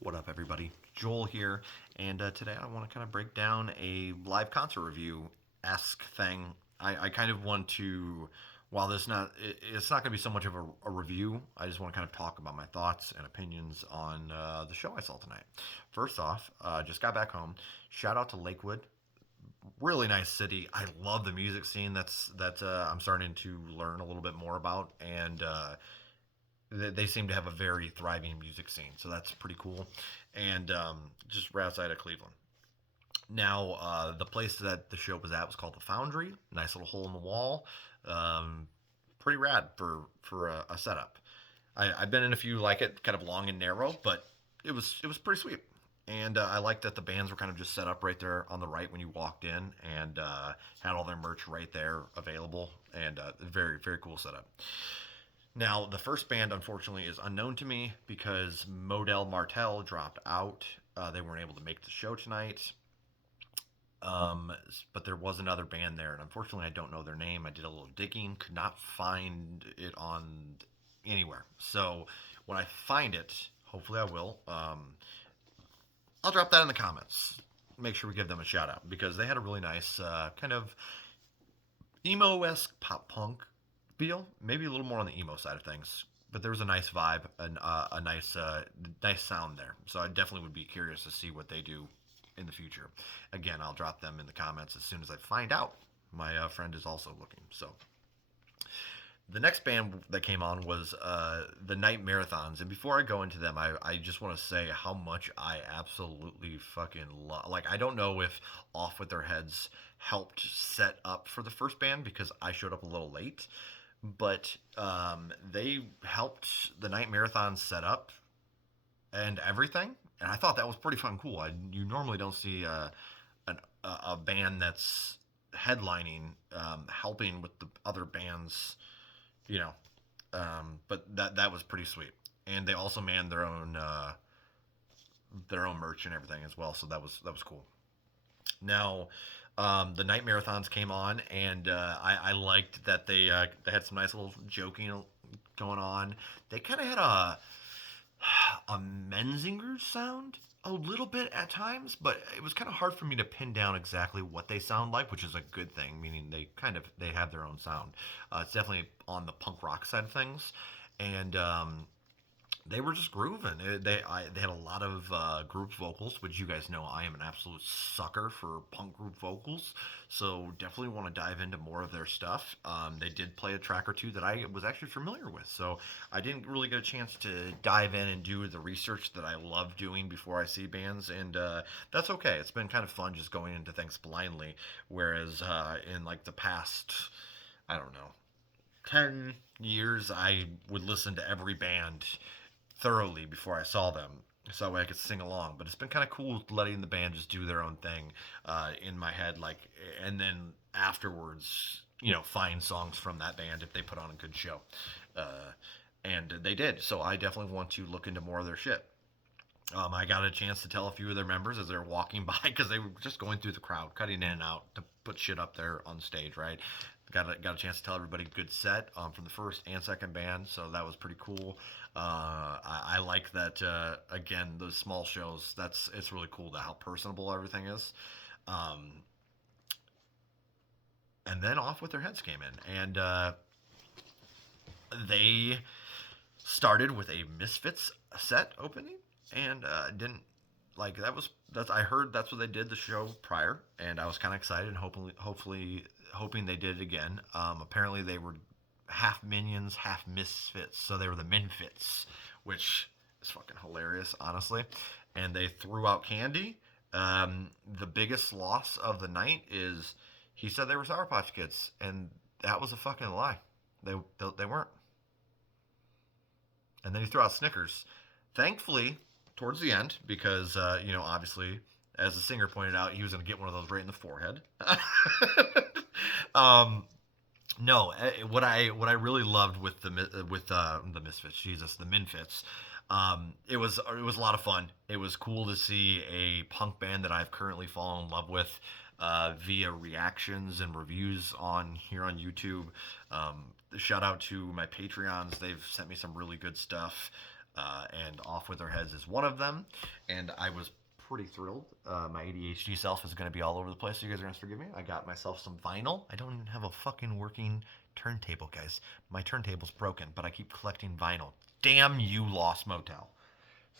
What up, everybody? Joel here, and today I want to kind of break down a live concert review esque thing. I kind of want to, while it's not going to be so much of a review. I just want to kind of talk about my thoughts and opinions on the show I saw tonight. First off, just got back home. Shout out to Lakewood, really nice city. I love the music scene. That I'm starting to learn a little bit more about, and they seem to have a very thriving music scene, so that's pretty cool. And just right outside of Cleveland. Now, the place that the show was at was called the Foundry. Nice little hole in the wall. Um, Pretty rad for a setup. I've been in a few like it, kind of long and narrow, but it was pretty sweet. And I liked that the bands were kind of just set up right there on the right when you walked in, and had all their merch right there available, and very very cool setup. Now, the first band, unfortunately, is unknown to me because Model Martel dropped out. They weren't able to make the show tonight. Um, but there was another band there, and unfortunately, I don't know their name. I did a little digging, could not find it on anywhere. So when I find it, hopefully I will. I'll drop that in the comments. Make sure we give them a shout out because they had a really nice kind of emo esque pop punk feel, maybe a little more on the emo side of things. But there was a nice vibe and a nice sound there. So I definitely would be curious to see what they do in the future. Again, I'll drop them in the comments as soon as I find out. My friend is also looking. So the next band that came on was the Night Marathons. And before I go into them, I just want to say how much I absolutely fucking love. Like, I don't know if Off With Their Heads helped set up for the first band because I showed up a little late. But they helped the Night Marathons set up and everything. And I thought that was pretty fucking cool. You normally don't see a band that's headlining helping with the other bands, you know. But that was pretty sweet. And they also manned their own merch and everything as well. So that was cool. Now, the night marathons came on, and I liked that they had some nice little joking going on. They kind of had a Menzinger sound a little bit at times, but it was kind of hard for me to pin down exactly what they sound like, which is a good thing, meaning they have their own sound. It's definitely on the punk rock side of things, and they were just grooving. They had a lot of group vocals, which you guys know I am an absolute sucker for punk group vocals. So definitely want to dive into more of their stuff. They did play a track or two that I was actually familiar with, so I didn't really get a chance to dive in and do the research that I love doing before I see bands, and that's okay. It's been kind of fun just going into things blindly, whereas in like the past, I don't know, 10 years, I would listen to every band thoroughly before I saw them. So that way I could sing along. But it's been kind of cool letting the band just do their own thing in my head, like, and then afterwards, find songs from that band if they put on a good show. And they did. So I definitely want to look into more of their shit. I got a chance to tell a few of their members as they were walking by because they were just going through the crowd, cutting in and out to put shit up there on stage, right? Got a chance to tell everybody good set from the first and second band, so that was pretty cool. I like that again, those small shows. It's really cool how personable everything is. Um, and then Off With Their Heads came in, and they started with a Misfits set opening, and didn't like that's I heard that's what they did the show prior, and I was kind of excited and hopefully hoping they did it again. Apparently they were half Minions, half Misfits, so they were the Minfits, which is fucking hilarious, honestly. And they threw out candy. The biggest loss of the night is he said they were Sour Patch Kids, and that was a fucking lie. They weren't. And then he threw out Snickers. Thankfully, towards the end, because obviously, as the singer pointed out, he was going to get one of those right in the forehead. um, no, what I really loved with the Misfits, Jesus, the Minfits, it was a lot of fun. It was cool to see a punk band that I've currently fallen in love with via reactions and reviews on here on YouTube. Shout out to my Patreons; they've sent me some really good stuff. and Off with Their Heads is one of them. And I was pretty thrilled. My ADHD self is going to be all over the place, so you guys are going to forgive me. I got myself some vinyl. I don't even have a fucking working turntable, guys. My turntable's broken, but I keep collecting vinyl. Damn you, Lost Motel.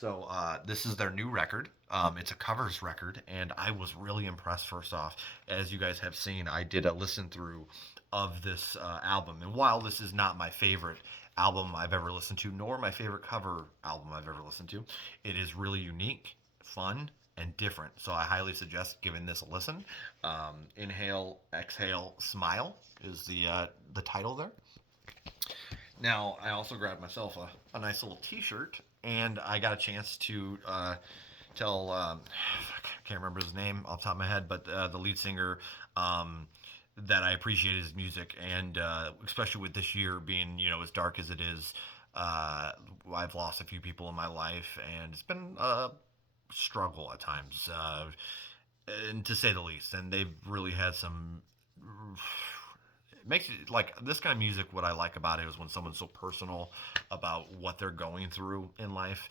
So this is their new record. It's a covers record, and I was really impressed. First off, as you guys have seen, I did a listen through of this album, and while this is not my favorite album I've ever listened to, nor my favorite cover album I've ever listened to, it is really unique, fun, and different. So I highly suggest giving this a listen. Inhale, exhale, smile is the title there. Now, I also grabbed myself a nice little T-shirt, and I got a chance to tell I can't remember his name off the top of my head, but the lead singer, that I appreciate his music, and especially with this year being as dark as it is, I've lost a few people in my life, and it's been a struggle at times, and to say the least. And they've really had some it makes it like this kind of music. What I like about it is when someone's so personal about what they're going through in life.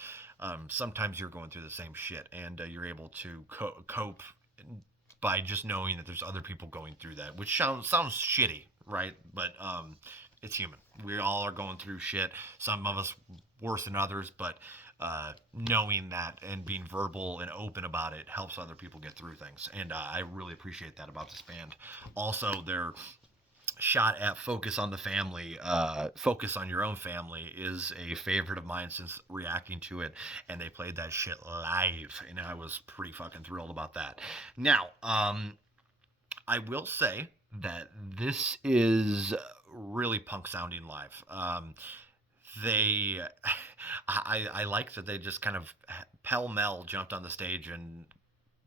Sometimes you're going through the same shit, and you're able to cope by just knowing that there's other people going through that, which sounds shitty, right? But it's human. We all are going through shit. Some of us worse than others, but knowing that and being verbal and open about it helps other people get through things, and I really appreciate that about this band. Also, they're shot at Focus on the Family, Focus on Your Own Family is a favorite of mine since reacting to it, and they played that shit live, and I was pretty fucking thrilled about that. Now, I will say that this is really punk sounding live. They, I like that they just kind of pell mell jumped on the stage, and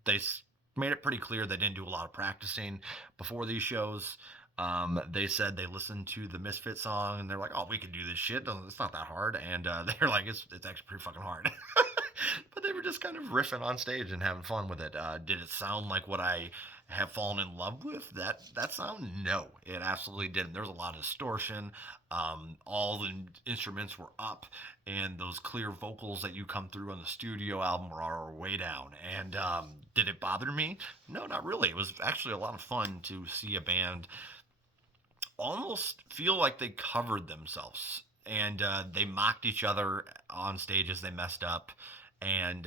they made it pretty clear they didn't do a lot of practicing before these shows. They said they listened to the Misfit song, and they're like, "Oh, we can do this shit. It's not that hard." And they're like, "It's actually pretty fucking hard." But they were just kind of riffing on stage and having fun with it. Did it sound like what I have fallen in love with? That sound? No, it absolutely didn't. There was a lot of distortion. All the instruments were up, and those clear vocals that you come through on the studio album were way down. And did it bother me? No, not really. It was actually a lot of fun to see a band almost feel like they covered themselves, and they mocked each other on stage as they messed up. And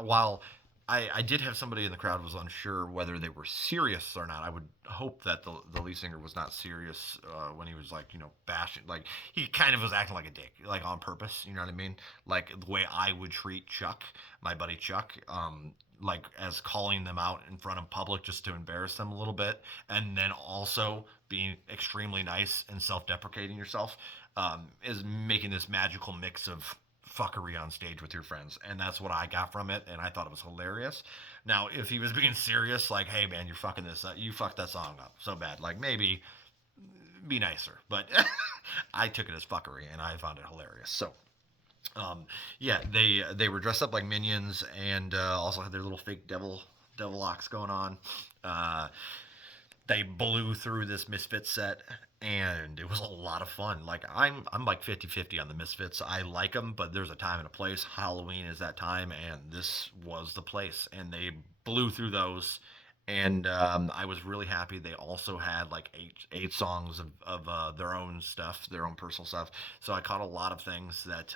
while I did have somebody in the crowd was unsure whether they were serious or not. I would hope that the lead singer was not serious when he was like bashing. Like he kind of was acting like a dick, like on purpose. You know what I mean? Like the way I would treat Chuck, my buddy Chuck. Like as calling them out in front of public just to embarrass them a little bit, and then also being extremely nice and self-deprecating yourself, is making this magical mix of fuckery on stage with your friends, and that's what I got from it, and I thought it was hilarious. Now, if he was being serious, like, "Hey man, you're fucking this up. You fucked that song up so bad," like maybe be nicer. But I took it as fuckery, and I found it hilarious. So yeah, they were dressed up like minions, and also had their little fake devil locks going on. Uh, they blew through this Misfits set, and it was a lot of fun. Like I'm like 50-50 on the Misfits. I like them, but there's a time and a place. Halloween is that time, and this was the place, and they blew through those. And I was really happy. They also had like eight songs of their own stuff, their own personal stuff. So I caught a lot of things that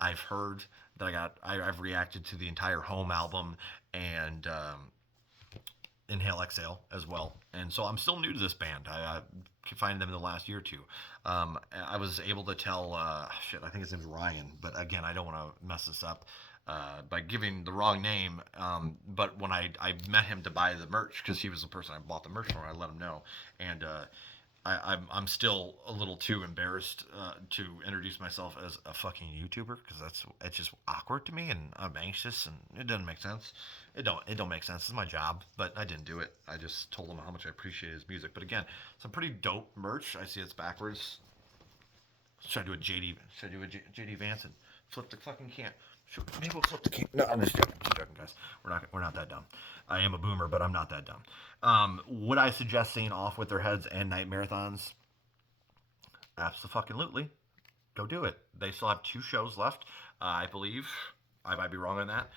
I've heard, that I've reacted to the entire Home album, and Inhale Exhale as well. And so I'm still new to this band. I finding them in the last year or two. I was able to tell, shit, I think his name's Ryan, but again, I don't want to mess this up by giving the wrong name. But when I met him to buy the merch, because he was the person I bought the merch from, I let him know. And I'm still a little too embarrassed to introduce myself as a fucking YouTuber, because it's just awkward to me, and I'm anxious, and it doesn't make sense. It don't make sense. It's my job, but I didn't do it. I just told him how much I appreciate his music. But again, some pretty dope merch. I see it's backwards. Should I do a JD? Should I do a JD Vance and flip the fucking can? Maybe we'll flip the can. No, I'm just joking, guys. We're not that dumb. I am a boomer, but I'm not that dumb. Would I suggest seeing Off with Their Heads and Night Marathons? Absolutely. Go do it. They still have 2 shows left. I believe. I might be wrong on that.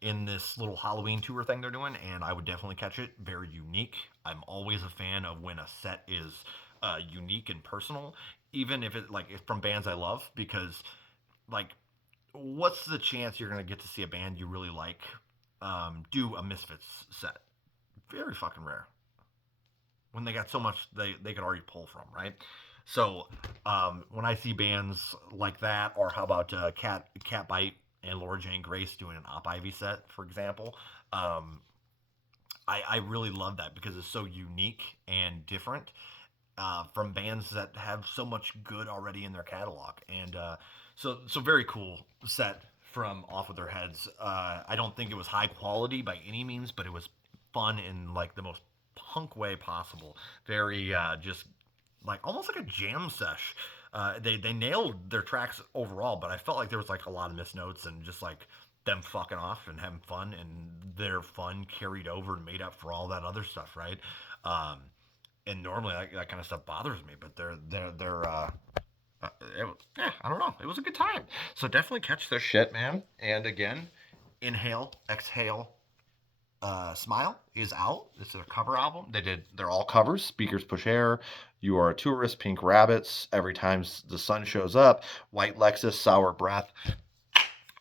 In this little Halloween tour thing they're doing, and I would definitely catch it. Very unique. I'm always a fan of when a set is unique and personal, even if it like if from bands I love, because like, what's the chance you're gonna get to see a band you really like do a Misfits set? Very fucking rare. When they got so much they could already pull from, right? So when I see bands like that, or how about Cat Bite and Laura Jane Grace doing an Op Ivy set, for example, um, I really love that because it's so unique and different from bands that have so much good already in their catalog, and so very cool set from Off with Their Heads. I don't think it was high quality by any means, but it was fun in like the most punk way possible. Very just like almost like a jam sesh. They nailed their tracks overall, but I felt like there was like a lot of missed notes and just like them fucking off and having fun, and their fun carried over and made up for all that other stuff, right? Um, and normally that kind of stuff bothers me, but I don't know. It was a good time. So definitely catch their shit, man. And again, Inhale, Exhale, Smile is out. This is a cover album. They're all covers. Speakers Push Air, You Are a Tourist, Pink Rabbits, Every Time the Sun Shows Up, White Lexus, Sour Breath,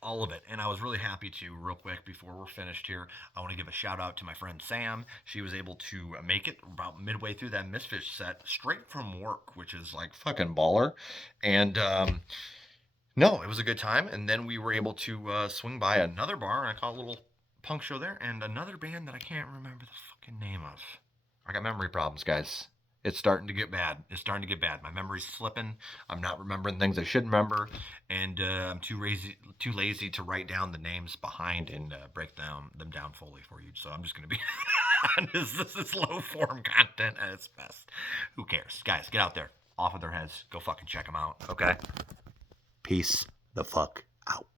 all of it. And I was really happy to, real quick, before we're finished here, I want to give a shout out to my friend Sam. She was able to make it about midway through that Misfits set straight from work, which is like fucking baller. And no, it was a good time. And then we were able to swing by another bar, and I caught a little punk show there, and another band that I can't remember the fucking name of. I got memory problems, guys. It's starting to get bad. It's starting to get bad. My memory's slipping. I'm not remembering things I should remember, and I'm too lazy to write down the names behind and break them down fully for you. So I'm just gonna be honest. This is low form content at its best. Who cares, guys? Get out there, Off of Their Heads. Go fucking check them out. Okay. Peace the fuck out.